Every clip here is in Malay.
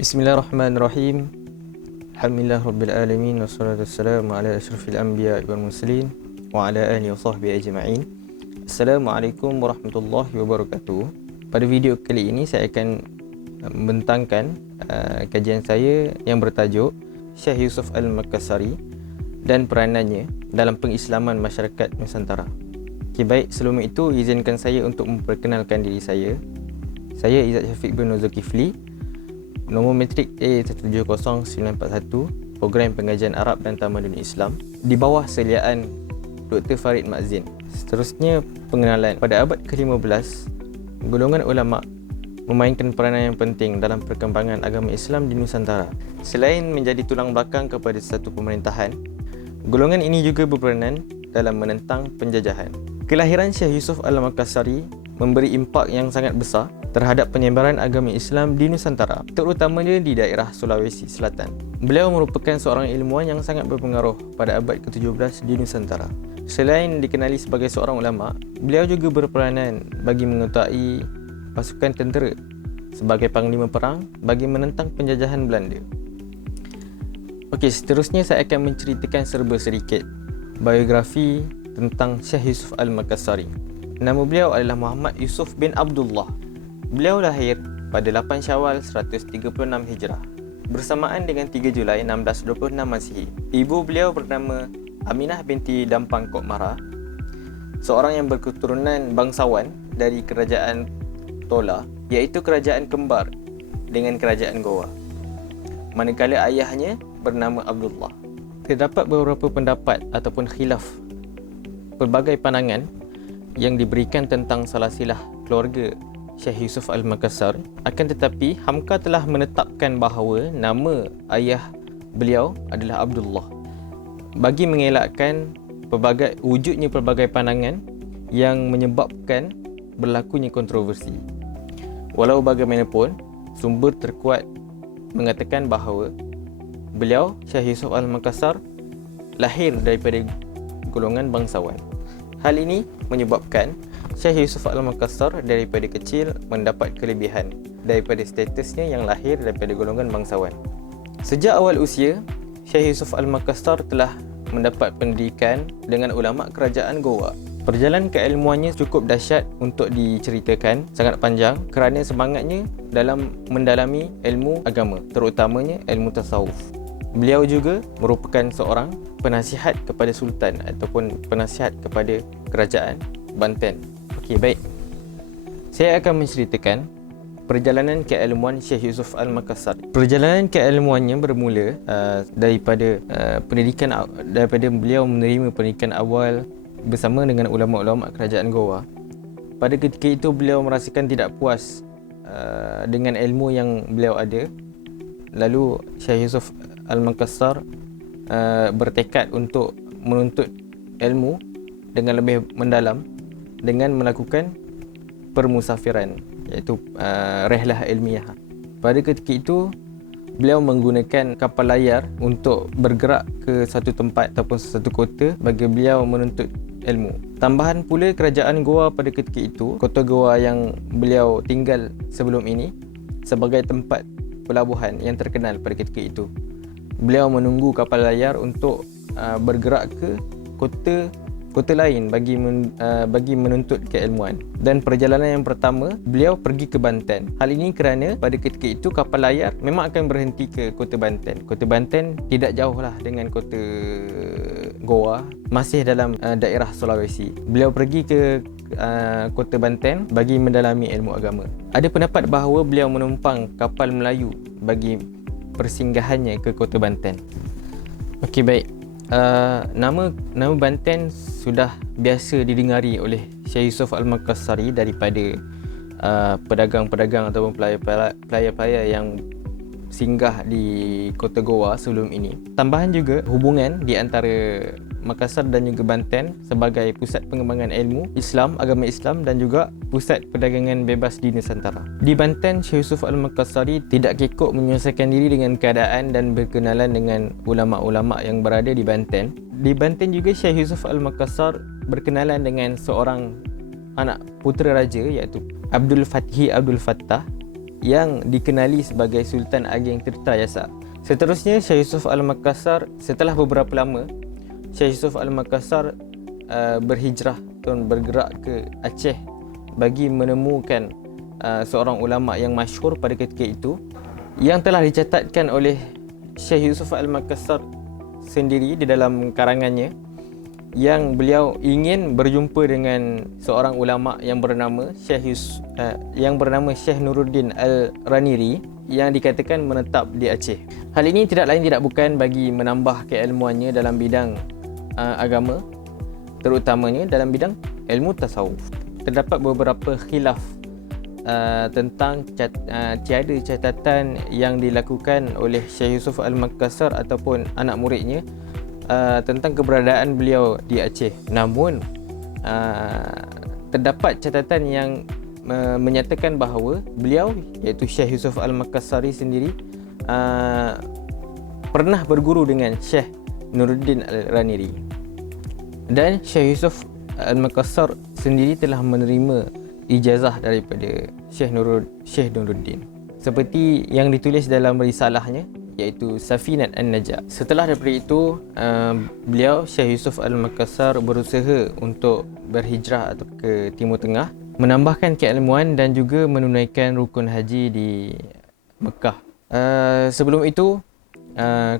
Bismillahirrahmanirrahim. Alhamdulillah rabbil alamin wassalatu wassalamu ala asyrafil anbiya wal mursalin wa ala alihi wa sahbihi ajma'in. Assalamualaikum warahmatullahi wabarakatuh. Pada video kali ini saya akan membentangkan kajian saya yang bertajuk Syekh Yusuf Al-Makassari dan peranannya dalam pengislaman masyarakat Nusantara. Okay, baik, sebelum itu izinkan saya untuk memperkenalkan diri saya. Saya Izzat Syafiq bin Zulkifli, nombor matrik A170941, Program Pengajian Arab dan Tamadun Islam, di bawah seliaan Dr. Farid Makhzin. Seterusnya, pengenalan. Pada abad ke-15, golongan ulama memainkan peranan yang penting dalam perkembangan agama Islam di Nusantara. Selain menjadi tulang belakang kepada satu pemerintahan, golongan ini juga berperanan dalam menentang penjajahan. Kelahiran Syekh Yusuf Al-Makassari memberi impak yang sangat besar terhadap penyebaran agama Islam di Nusantara, terutamanya di daerah Sulawesi Selatan. Beliau merupakan seorang ilmuwan yang sangat berpengaruh pada abad ke-17 di Nusantara. Selain dikenali sebagai seorang ulama, beliau juga berperanan bagi mengetuai pasukan tentera sebagai panglima perang bagi menentang penjajahan Belanda. Okey, seterusnya saya akan menceritakan serba sedikit biografi tentang Syekh Yusuf Al-Makassari. Nama beliau adalah Muhammad Yusuf bin Abdullah. Beliau lahir pada 8 Syawal 136 Hijrah bersamaan dengan 3 Julai 1626 Masihi. Ibu beliau bernama Aminah binti Dampang Kokmara, seorang yang berketurunan bangsawan dari kerajaan Tola, iaitu kerajaan kembar dengan kerajaan Goa. Manakala ayahnya bernama Abdullah. Terdapat beberapa pendapat ataupun khilaf, pelbagai pandangan yang diberikan tentang salasilah keluarga Syekh Yusuf Al-Makassar. Akan tetapi, Hamka telah menetapkan bahawa nama ayah beliau adalah Abdullah, bagi mengelakkan wujudnya pelbagai pandangan yang menyebabkan berlakunya kontroversi. Walau bagaimanapun, sumber terkuat mengatakan bahawa beliau, Syekh Yusuf Al-Makassar, lahir daripada golongan bangsawan. Hal ini menyebabkan Syekh Yusuf Al-Makassar daripada kecil mendapat kelebihan daripada statusnya yang lahir daripada golongan bangsawan. Sejak awal usia, Syekh Yusuf Al-Makassar telah mendapat pendidikan dengan ulama kerajaan Goa. Perjalanan keilmuannya cukup dahsyat untuk diceritakan, sangat panjang kerana semangatnya dalam mendalami ilmu agama, terutamanya ilmu tasawuf. Beliau juga merupakan seorang penasihat kepada Sultan ataupun penasihat kepada kerajaan Banten. Okey, baik. Saya akan menceritakan perjalanan keilmuan Syekh Yusuf Al-Makassar. Perjalanan keilmuannya bermula daripada daripada beliau menerima pendidikan awal bersama dengan ulama-ulama kerajaan Goa. Pada ketika itu beliau merasakan tidak puas dengan ilmu yang beliau ada. Lalu Syekh Yusuf Al-Makassar bertekad untuk menuntut ilmu dengan lebih mendalam dengan melakukan permusafiran, iaitu rehlah ilmiah. Pada ketika itu beliau menggunakan kapal layar untuk bergerak ke satu tempat ataupun satu kota bagi beliau menuntut ilmu. Tambahan pula, kerajaan Goa pada ketika itu, kota Goa yang beliau tinggal sebelum ini, sebagai tempat pelabuhan yang terkenal pada ketika itu. Beliau menunggu kapal layar untuk bergerak ke kota lain bagi menuntut keilmuan. Dan perjalanan yang pertama, beliau pergi ke Banten. Hal ini kerana pada ketika itu kapal layar memang akan berhenti ke kota Banten. Kota Banten tidak jauhlah dengan kota Goa, masih dalam daerah Sulawesi. Beliau pergi ke kota Banten bagi mendalami ilmu agama. Ada pendapat bahawa beliau menumpang kapal Melayu bagi persinggahannya ke kota Banten. Okey, baik. Nama Banten sudah biasa didengari oleh Syekh Yusuf Al-Makassari daripada pedagang-pedagang ataupun pelayar-pelayar yang singgah di kota Goa sebelum ini. Tambahan juga, hubungan di antara Makassar dan juga Banten sebagai pusat pengembangan ilmu Islam, agama Islam, dan juga pusat perdagangan bebas di Nusantara. Di Banten, Syekh Yusuf Al-Makassari tidak kekok menyelesaikan diri dengan keadaan dan berkenalan dengan ulama-ulama yang berada di Banten. Di Banten juga Syekh Yusuf Al-Makassar berkenalan dengan seorang anak putera raja, iaitu Abdul Fattah, yang dikenali sebagai Sultan Ageng Tirta Yasa. Seterusnya, Syekh Yusof Al-Makassar, setelah beberapa lama, Syekh Yusof Al-Makassar berhijrah dan bergerak ke Aceh bagi menemukan seorang ulama yang masyhur pada ketika itu, yang telah dicatatkan oleh Syekh Yusof Al-Makassar sendiri di dalam karangannya, yang beliau ingin berjumpa dengan seorang ulama yang bernama Syekh Nuruddin Al-Raniri yang dikatakan menetap di Aceh. Hal ini tidak lain tidak bukan bagi menambah keilmuannya dalam bidang agama, terutamanya dalam bidang ilmu tasawuf. Terdapat beberapa khilaf tentang tiada catatan yang dilakukan oleh Syekh Yusof Al-Makassar ataupun anak muridnya tentang keberadaan beliau di Aceh. Namun terdapat catatan yang menyatakan bahawa beliau, iaitu Syekh Yusof Al-Makassari sendiri, pernah berguru dengan Syekh Nuruddin Al-Raniri, dan Syekh Yusof Al-Makassar sendiri telah menerima ijazah daripada Syekh Nuruddin seperti yang ditulis dalam risalahnya, iaitu Safinat An-Najah. Setelah daripada itu, beliau Syekh Yusof Al-Makassar berusaha untuk berhijrah atau ke Timur Tengah, menambahkan keilmuan dan juga menunaikan rukun haji di Mekah. Sebelum itu,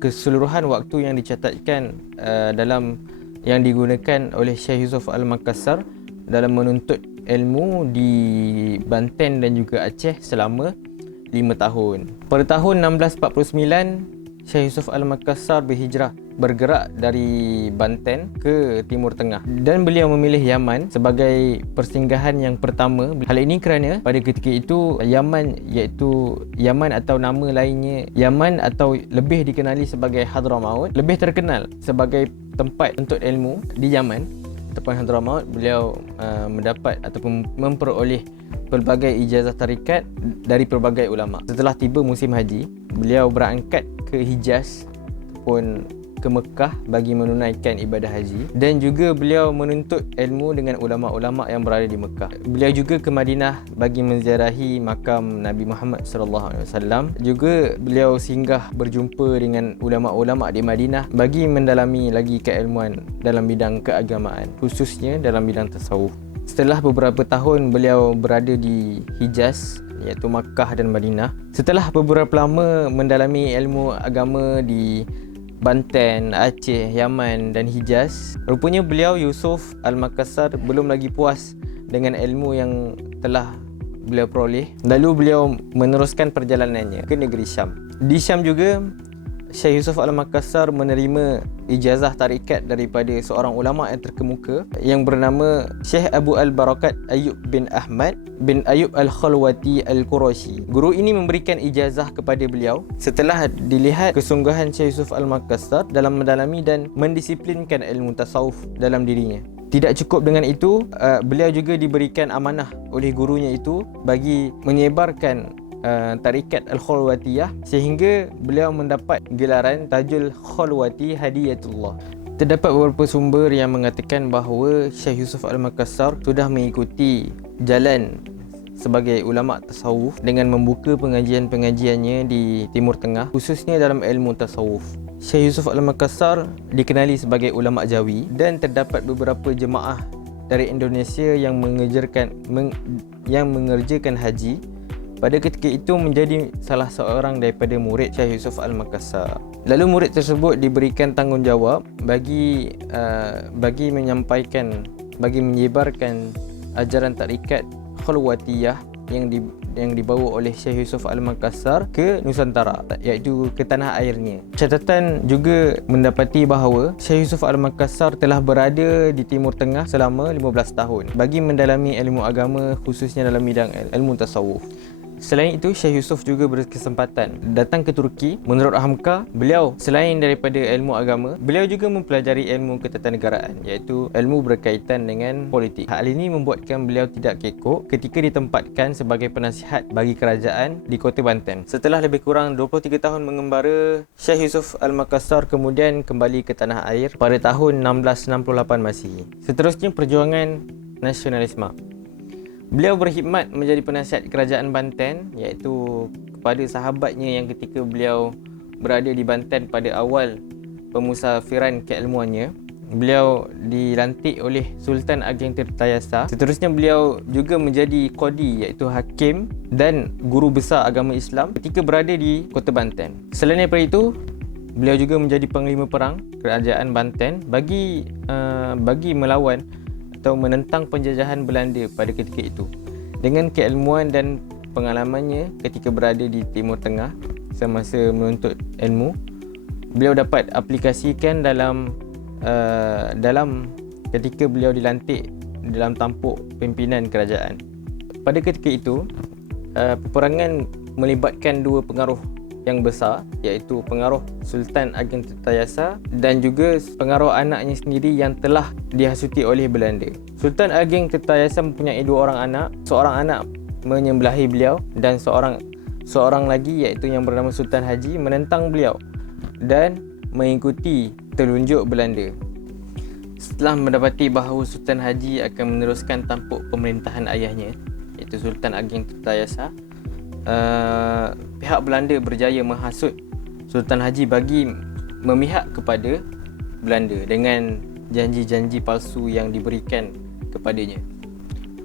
keseluruhan waktu yang dicatatkan yang digunakan oleh Syekh Yusof Al-Makassar dalam menuntut ilmu di Banten dan juga Aceh selama 5 tahun. Pada tahun 1649, Syekh Yusof Al-Makassar bergerak dari Banten ke Timur Tengah, dan beliau memilih Yaman sebagai persinggahan yang pertama. Hal ini kerana pada ketika itu Yaman, iaitu Yaman atau nama lainnya Yaman atau lebih dikenali sebagai Hadramaut, lebih terkenal sebagai tempat untuk ilmu di Yaman ataupun Hadramaut. Beliau mendapat ataupun memperoleh pelbagai ijazah tarikat dari pelbagai ulama. Setelah tiba musim haji, beliau berangkat ke Hijaz ataupun ke Mekah bagi menunaikan ibadah haji, dan juga beliau menuntut ilmu dengan ulama-ulama yang berada di Mekah. Beliau juga ke Madinah bagi menziarahi makam Nabi Muhammad SAW. Juga beliau singgah berjumpa dengan ulama-ulama di Madinah bagi mendalami lagi keilmuan dalam bidang keagamaan, khususnya dalam bidang tasawuf. Setelah beberapa tahun beliau berada di Hijaz, iaitu Makkah dan Madinah, setelah beberapa lama mendalami ilmu agama di Banten, Aceh, Yaman dan Hijaz, rupanya beliau Yusof Al-Makassar belum lagi puas dengan ilmu yang telah beliau peroleh. Lalu beliau meneruskan perjalanannya ke negeri Syam. Di Syam juga, Syekh Yusof Al-Makassar menerima ijazah tarikat daripada seorang ulama yang terkemuka yang bernama Syekh Abu Al-Barakat Ayub bin Ahmad bin Ayub Al-Khalwati Al-Qurashi. Guru ini memberikan ijazah kepada beliau setelah dilihat kesungguhan Syekh Yusof Al-Makassar dalam mendalami dan mendisiplinkan ilmu tasawuf dalam dirinya. Tidak cukup dengan itu, beliau juga diberikan amanah oleh gurunya itu bagi menyebarkan tarikat Al-Khalwatiyah, sehingga beliau mendapat gelaran Tajul Khalwati Hadiyatullah. Terdapat beberapa sumber yang mengatakan bahawa Syekh Yusof Al-Makassar sudah mengikuti jalan sebagai ulama tasawuf dengan membuka pengajian-pengajiannya di Timur Tengah, khususnya dalam ilmu tasawuf. Syekh Yusof Al-Makassar dikenali sebagai ulama Jawi, dan terdapat beberapa jemaah dari Indonesia yang mengerjakan haji pada ketika itu menjadi salah seorang daripada murid Syekh Yusof Al-Makassar. Lalu murid tersebut diberikan tanggungjawab bagi menyebarkan ajaran tarikat Khalwatiyah yang dibawa oleh Syekh Yusof Al-Makassar ke Nusantara, iaitu ke tanah airnya. Catatan juga mendapati bahawa Syekh Yusof Al-Makassar telah berada di Timur Tengah selama 15 tahun bagi mendalami ilmu agama, khususnya dalam bidang ilmu tasawuf. Selain itu, Syekh Yusof juga berkesempatan datang ke Turki. Menurut Hamka, beliau selain daripada ilmu agama, beliau juga mempelajari ilmu ketatanegaraan, iaitu ilmu berkaitan dengan politik. Hal ini membuatkan beliau tidak kekok ketika ditempatkan sebagai penasihat bagi kerajaan di Kota Banten. Setelah lebih kurang 23 tahun mengembara, Syekh Yusof Al-Makassar kemudian kembali ke tanah air pada tahun 1668 Masihi. Seterusnya, perjuangan nasionalisme. Beliau berkhidmat menjadi penasihat kerajaan Banten, iaitu kepada sahabatnya yang ketika beliau berada di Banten pada awal pemusafiran keilmuannya. Beliau dilantik oleh Sultan Ageng Tirtayasa. Seterusnya beliau juga menjadi qadi, iaitu hakim dan guru besar agama Islam ketika berada di Kota Banten. Selain daripada itu, beliau juga menjadi panglima perang kerajaan Banten bagi melawan atau menentang penjajahan Belanda pada ketika itu. Dengan keilmuan dan pengalamannya ketika berada di Timur Tengah semasa menuntut ilmu, beliau dapat aplikasikan dalam ketika beliau dilantik dalam tampuk pimpinan kerajaan. Pada ketika itu, peperangan melibatkan dua pengaruh yang besar, iaitu pengaruh Sultan Ageng Tirtayasa dan juga pengaruh anaknya sendiri yang telah dihasuti oleh Belanda. Sultan Ageng Tirtayasa mempunyai dua orang anak. Seorang anak menyembelahi beliau dan seorang lagi, iaitu yang bernama Sultan Haji, menentang beliau dan mengikuti telunjuk Belanda. Setelah mendapati bahawa Sultan Haji akan meneruskan tampuk pemerintahan ayahnya, iaitu Sultan Ageng Tirtayasa, pihak Belanda berjaya menghasut Sultan Haji bagi memihak kepada Belanda dengan janji-janji palsu yang diberikan kepadanya.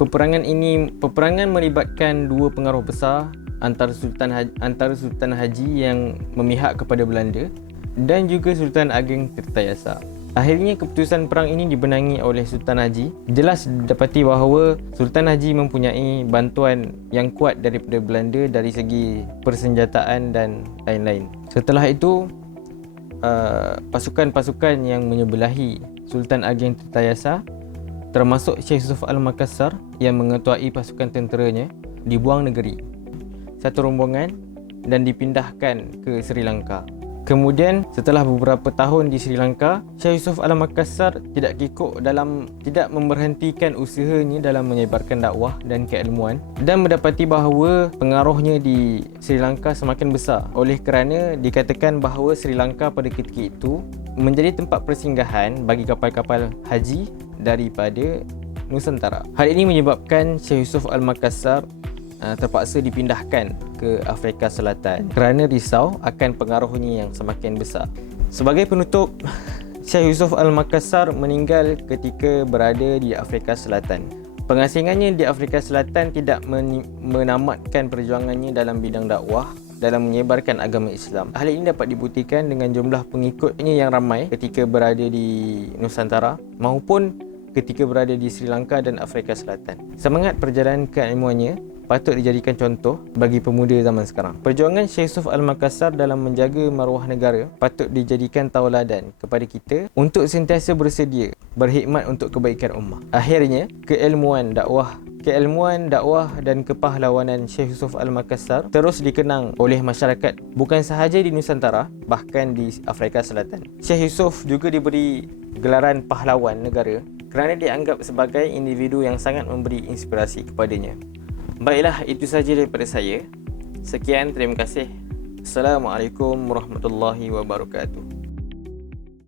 Peperangan melibatkan dua pengaruh besar antara Sultan Haji yang memihak kepada Belanda dan juga Sultan Ageng Tirtayasa. Akhirnya keputusan perang ini dibenangi oleh Sultan Haji. Jelas didapati bahawa Sultan Haji mempunyai bantuan yang kuat daripada Belanda dari segi persenjataan dan lain-lain. Setelah itu, pasukan-pasukan yang menyebelahi Sultan Ageng Tirtayasa, termasuk Syekh Yusuf Al-Makassar yang mengetuai pasukan tenteranya, dibuang negeri satu rombongan dan dipindahkan ke Sri Lanka. Kemudian setelah beberapa tahun di Sri Lanka, Syekh Yusuf Al-Makassar tidak memberhentikan usahanya dalam menyebarkan dakwah dan keilmuan dan mendapati bahawa pengaruhnya di Sri Lanka semakin besar. Oleh kerana dikatakan bahawa Sri Lanka pada ketika itu menjadi tempat persinggahan bagi kapal-kapal haji daripada Nusantara. Hal ini menyebabkan Syekh Yusuf Al-Makassar terpaksa dipindahkan ke Afrika Selatan kerana risau akan pengaruhnya yang semakin besar. Sebagai penutup, Syekh Yusuf Al-Makassar meninggal ketika berada di Afrika Selatan. Pengasingannya di Afrika Selatan tidak menamatkan perjuangannya dalam bidang dakwah dalam menyebarkan agama Islam. Hal ini dapat dibuktikan dengan jumlah pengikutnya yang ramai ketika berada di Nusantara maupun ketika berada di Sri Lanka dan Afrika Selatan. Semangat perjalanan keilmuannya patut dijadikan contoh bagi pemuda zaman sekarang. Perjuangan Syekh Yusuf Al-Makassar dalam menjaga maruah negara patut dijadikan tauladan kepada kita untuk sentiasa bersedia berkhidmat untuk kebaikan ummah. Akhirnya, keilmuan dakwah dan kepahlawanan Syekh Yusuf Al-Makassar terus dikenang oleh masyarakat bukan sahaja di Nusantara, bahkan di Afrika Selatan. Syekh Yusuf juga diberi gelaran pahlawan negara kerana dianggap sebagai individu yang sangat memberi inspirasi kepadanya. Baiklah, itu sahaja daripada saya. Sekian, terima kasih. Assalamualaikum warahmatullahi wabarakatuh.